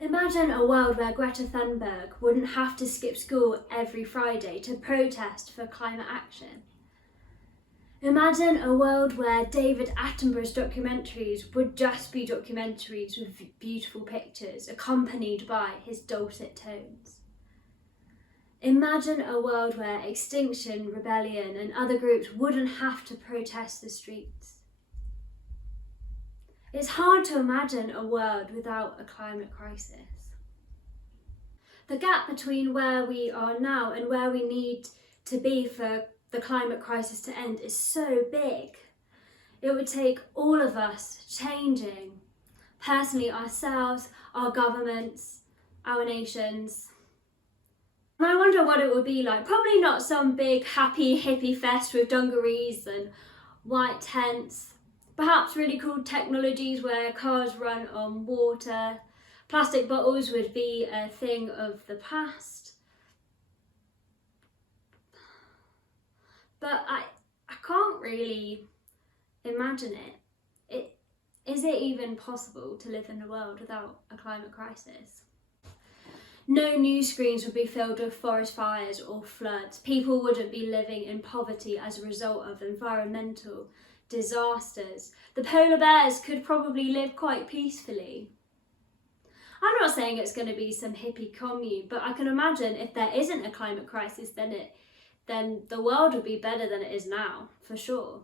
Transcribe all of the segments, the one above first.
Imagine a world where Greta Thunberg wouldn't have to skip school every Friday to protest for climate action. Imagine a world where David Attenborough's documentaries would just be documentaries with beautiful pictures accompanied by his dulcet tones. Imagine a world where Extinction Rebellion and other groups wouldn't have to protest the streets. It's hard to imagine a world without a climate crisis. The gap between where we are now and where we need to be for the climate crisis to end is so big. It would take all of us changing, personally ourselves, our governments, our nations. And I wonder what it would be like. Probably not some big happy hippie fest with dungarees and white tents. Perhaps really cool technologies where cars run on water. Plastic bottles would be a thing of the past. But I can't really imagine it. Is it even possible to live in a world without a climate crisis? No news screens would be filled with forest fires or floods. People wouldn't be living in poverty as a result of environmental disasters. The polar bears could probably live quite peacefully. I'm not saying it's going to be some hippie commune, but I can imagine if there isn't a climate crisis, then the world would be better than it is now, for sure.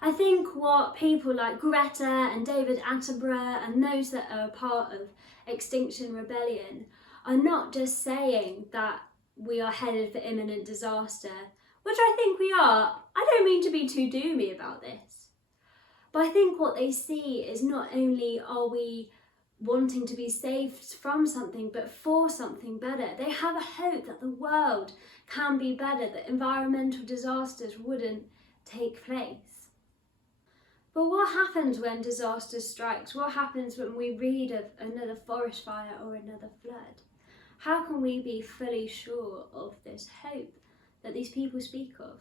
I think what people like Greta and David Attenborough and those that are a part of Extinction Rebellion are not just saying that we are headed for imminent disaster, which I think we are. I don't mean to be too doomy about this. But I think what they see is not only are we wanting to be saved from something, but for something better. They have a hope that the world can be better, that environmental disasters wouldn't take place. But what happens when disaster strikes? What happens when we read of another forest fire or another flood? How can we be fully sure of this hope that these people speak of?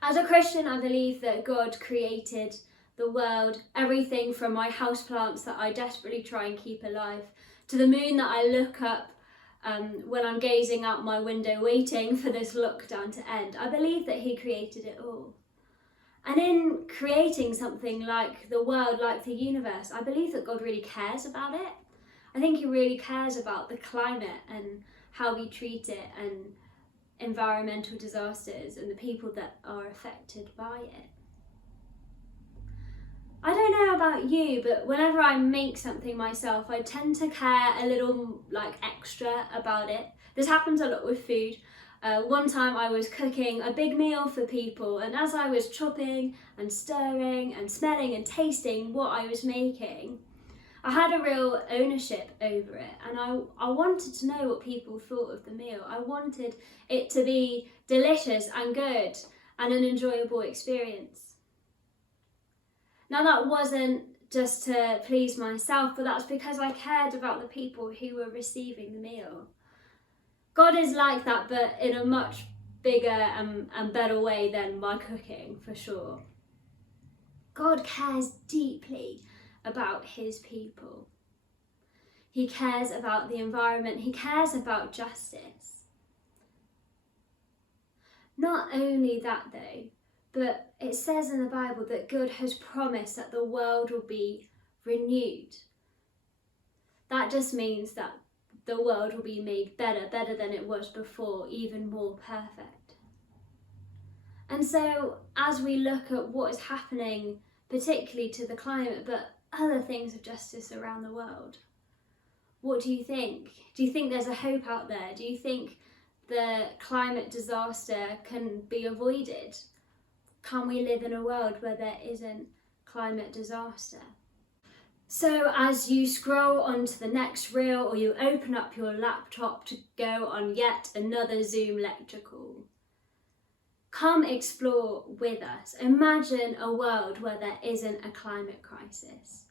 As a Christian, I believe that God created the world, everything from my houseplants that I desperately try and keep alive, to the moon that I look up when I'm gazing out my window waiting for this lockdown to end. I believe that he created it all. And in creating something like the world, like the universe, I believe that God really cares about it. I think he really cares about the climate and how we treat it and environmental disasters and the people that are affected by it. I don't know about you, but whenever I make something myself, I tend to care a little extra about it. This happens a lot with food. One time I was cooking a big meal for people, and as I was chopping and stirring and smelling and tasting what I was making, I had a real ownership over it, and I wanted to know what people thought of the meal. I wanted it to be delicious and good and an enjoyable experience. Now that wasn't just to please myself, but that's because I cared about the people who were receiving the meal. God is like that, but in a much bigger and better way than my cooking, for sure. God cares deeply about his people. He cares about the environment. He cares about justice. Not only that though, but it says in the Bible that God has promised that the world will be renewed. That just means that the world will be made better than it was before, even more perfect. And so as we look at what is happening, particularly to the climate, but other things of justice around the world, what do you think? Do you think there's a hope out there? Do you think the climate disaster can be avoided? Can we live in a world where there isn't climate disaster? So as you scroll onto the next reel or you open up your laptop to go on yet another Zoom lecture call, come explore with us. Imagine a world where there isn't a climate crisis.